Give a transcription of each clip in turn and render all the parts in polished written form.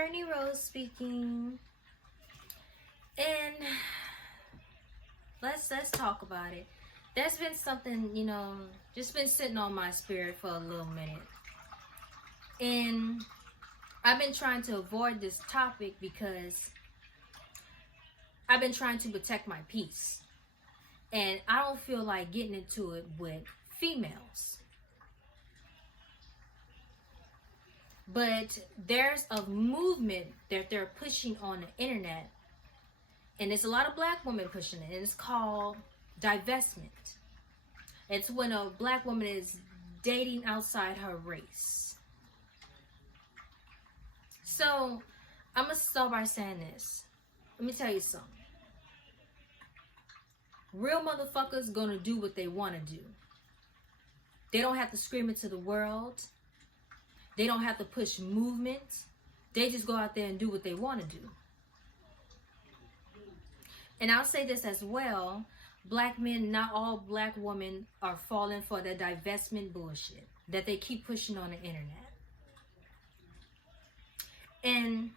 Courtney Rose speaking, and let's talk about it. There's been something, just been sitting on my spirit for a little minute, and I've been trying to avoid this topic because I've been trying to protect my peace, and I don't feel like getting into it with females. But there's a movement that they're pushing on the internet, and there's a lot of black women pushing it, and it's called divestment. It's when a black woman is dating outside her race. So I'm gonna start by saying this. Let me tell you something. Real motherfuckers gonna do what they want to do. They don't have to scream it to the world. They don't have to push movements. They just go out there and do what they want to do. And I'll say this as well. Black men, not all black women are falling for the divestment bullshit that they keep pushing on the internet. And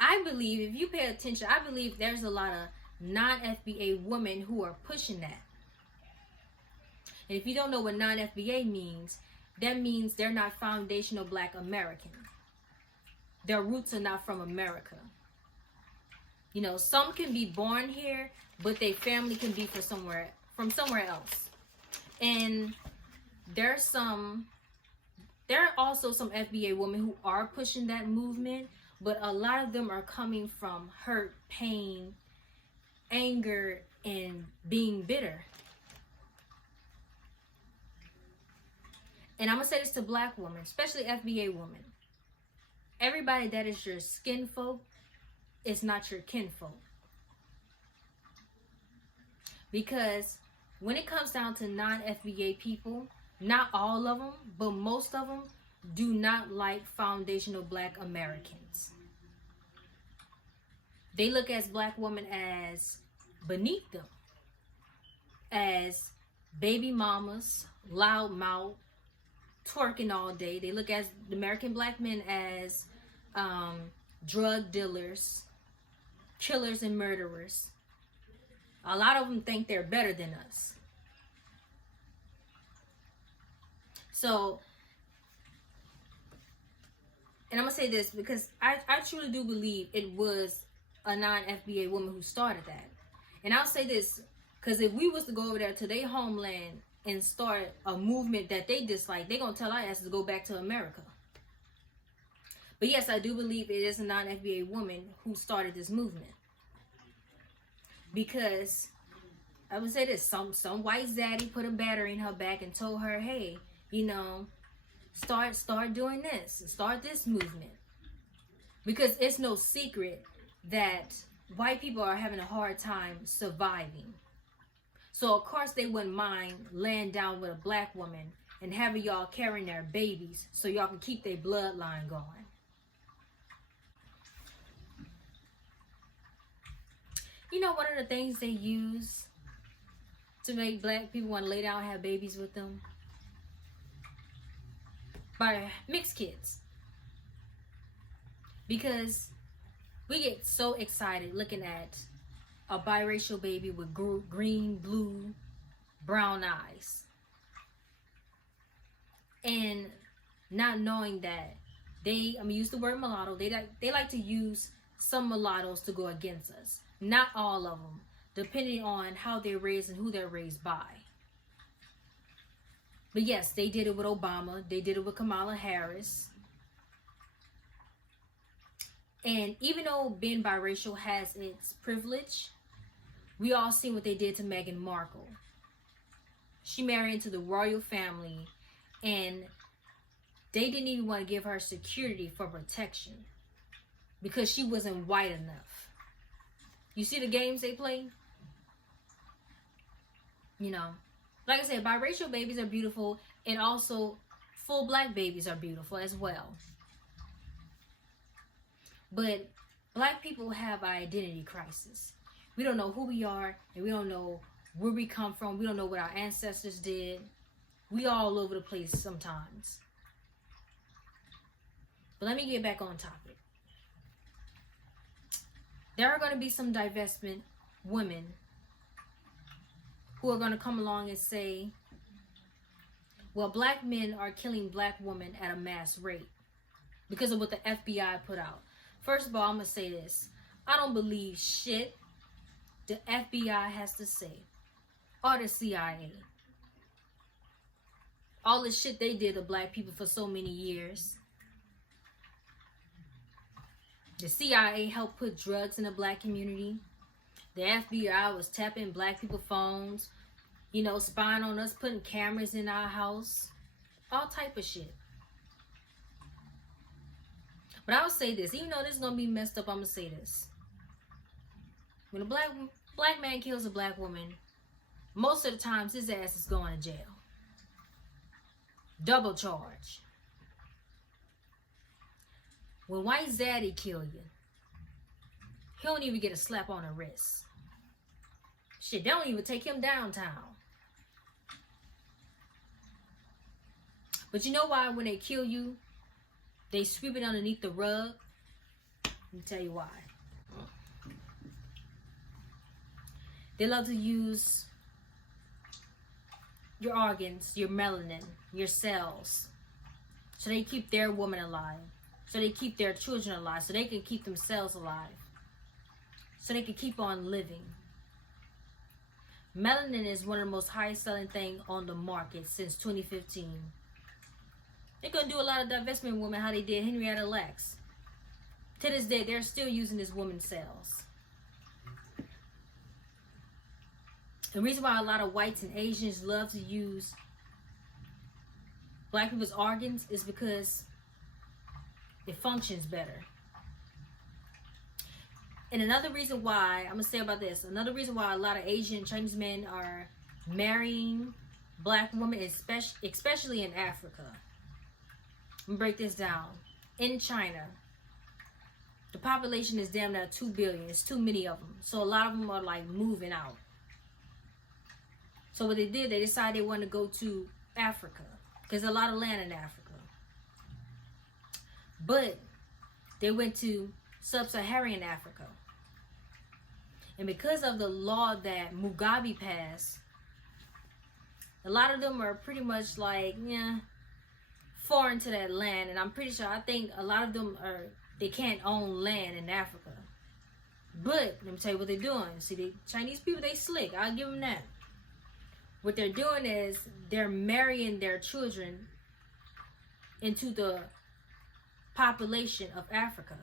I believe, if you pay attention, I believe there's a lot of non-FBA women who are pushing that. And if you don't know what non-FBA means, that means they're not foundational black American. Their roots are not from America. Some can be born here, but their family can be from somewhere else. And there are also some FBA women who are pushing that movement, but a lot of them are coming from hurt, pain, anger, and being bitter. And I'm going to say this to black women, especially FBA women. Everybody that is your skin folk is not your kinfolk. Because when it comes down to non-FBA people, not all of them, but most of them do not like foundational black Americans. They look at black women as beneath them, as baby mamas, loud mouth, twerking all day. They look at the American black men as drug dealers, killers, and murderers. A lot of them think they're better than us. So, and I'm going to say this because I truly do believe it was a non-FBA woman who started that. And I'll say this because if we was to go over there to their homeland and start a movement that they dislike, they're going to tell our asses to go back to America. But yes, I do believe it is a non-FBA woman who started this movement. Because, I would say this, some white zaddy put a battery in her back and told her, hey, start doing this, start this movement. Because it's no secret that white people are having a hard time surviving. So, of course, they wouldn't mind laying down with a black woman and having y'all carrying their babies so y'all can keep their bloodline going. One of the things they use to make black people want to lay down and have babies with them? By mixed kids. Because we get so excited looking at a biracial baby with green, blue, brown eyes. And not knowing that I'm going to use the word mulatto, they like to use some mulattoes to go against us. Not all of them, depending on how they're raised and who they're raised by. But yes, they did it with Obama. They did it with Kamala Harris. And even though being biracial has its privilege, we all seen what they did to Meghan Markle. She married into the royal family, and they didn't even want to give her security for protection because she wasn't white enough. You see the games they play? Like I said, biracial babies are beautiful, and also full black babies are beautiful as well. But black people have an identity crisis. We don't know who we are, and we don't know where we come from. We don't know what our ancestors did. We all over the place sometimes. But let me get back on topic. there are going to be some divestment women who are going to come along and say, well, black men are killing black women at a mass rate because of what the FBI put out. First of all, I'm going to say this. I don't believe shit the FBI has to say, or the CIA. All the shit they did to black people for so many years. The CIA helped put drugs in the black community. The FBI was tapping black people's phones, you know, spying on us, putting cameras in our house. All type of shit. But I'll say this, even though this is going to be messed up, I'm going to say this. When a black man kills a black woman, most of the times his ass is going to jail. Double charge. When White Zaddy kill you, he don't even get a slap on the wrist. Shit, they don't even take him downtown. But you know why when they kill you, they sweep it underneath the rug? Let me tell you why. They love to use your organs, your melanin, your cells, so they keep their woman alive, so they keep their children alive, so they can keep themselves alive, so they can keep on living. Melanin is one of the most highest selling things on the market since 2015. They're going to do a lot of divestment women how they did Henrietta Lacks. To this day, they're still using this woman's cells. The reason why a lot of whites and Asians love to use black people's organs is because it functions better. And another reason why, I'm going to say about this, another reason why a lot of Asian and Chinese men are marrying black women, especially in Africa. I'm going to break this down. In China, the population is damn near 2 billion. It's too many of them. So a lot of them are like moving out. So what they did, they decided they wanted to go to Africa. Because there's a lot of land in Africa. But they went to sub-Saharan Africa. And because of the law that Mugabe passed, a lot of them are pretty much like, yeah, foreign to that land. And I'm pretty sure, I think a lot of them they can't own land in Africa. But let me tell you what they're doing. See, the Chinese people, they slick. I'll give them that. What they're doing is they're marrying their children into the population of Africa.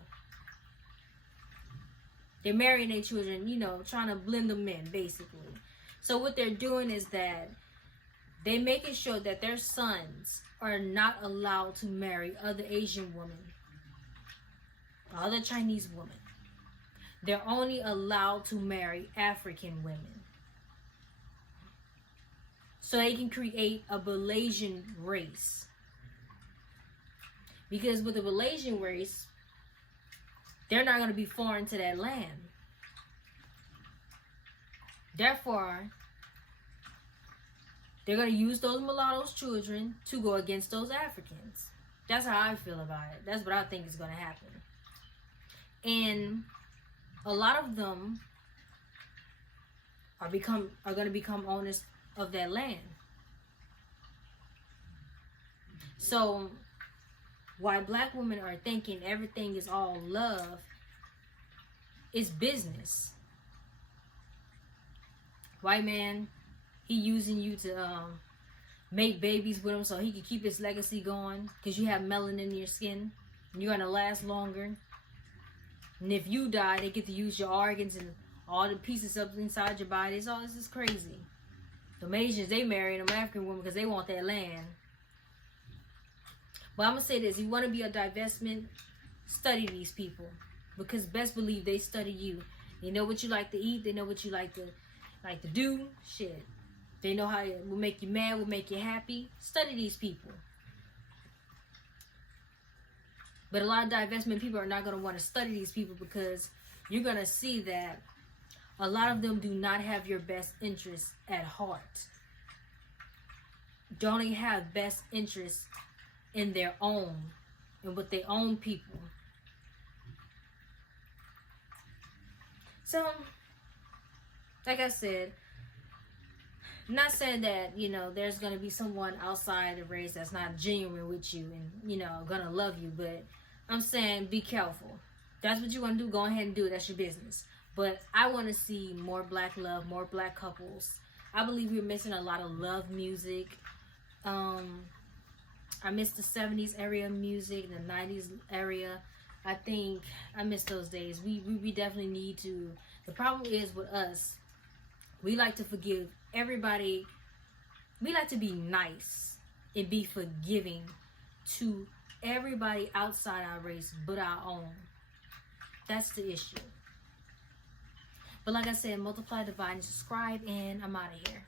They're marrying their children, you know, trying to blend them in, basically. So what they're doing is that they're making sure that their sons are not allowed to marry other Asian women, other Chinese women. They're only allowed to marry African women. So they can create a Malaysian race. Because with the Malaysian race, they're not going to be foreign to that land. Therefore, they're going to use those mulattoes' children to go against those Africans. That's how I feel about it. That's what I think is going to happen. And a lot of them are going to become owners of that land. So why black women are thinking everything is all love, it's business. White man, he using you to make babies with him so he can keep his legacy going because you have melanin in your skin and you're gonna last longer. And if you die, they get to use your organs and all the pieces up inside your body. It's all, this is crazy. The Asians, they marry them African women because they want that land. But I'm going to say this. You want to be a divestment, study these people. Because best believe they study you. They know what you like to eat. They know what you like to do. Shit. They know how it will make you mad, will make you happy. Study these people. But a lot of divestment people are not going to want to study these people because you're going to see that a lot of them do not have your best interests at heart. Don't even have best interests in their own and with their own people. So, like I said, I'm not saying that, you know, there's going to be someone outside the race that's not genuine with you and, you know, going to love you. But I'm saying be careful. That's what you want to do. Go ahead and do it. That's your business. But I want to see more black love, more black couples. I believe we're missing a lot of love music. I miss the 70s area music, the 90s area. I think I miss those days. We definitely need to. The problem is with us, we like to forgive everybody. We like to be nice and be forgiving to everybody outside our race but our own. That's the issue. But like I said, multiply, divide, and subscribe, and I'm out of here.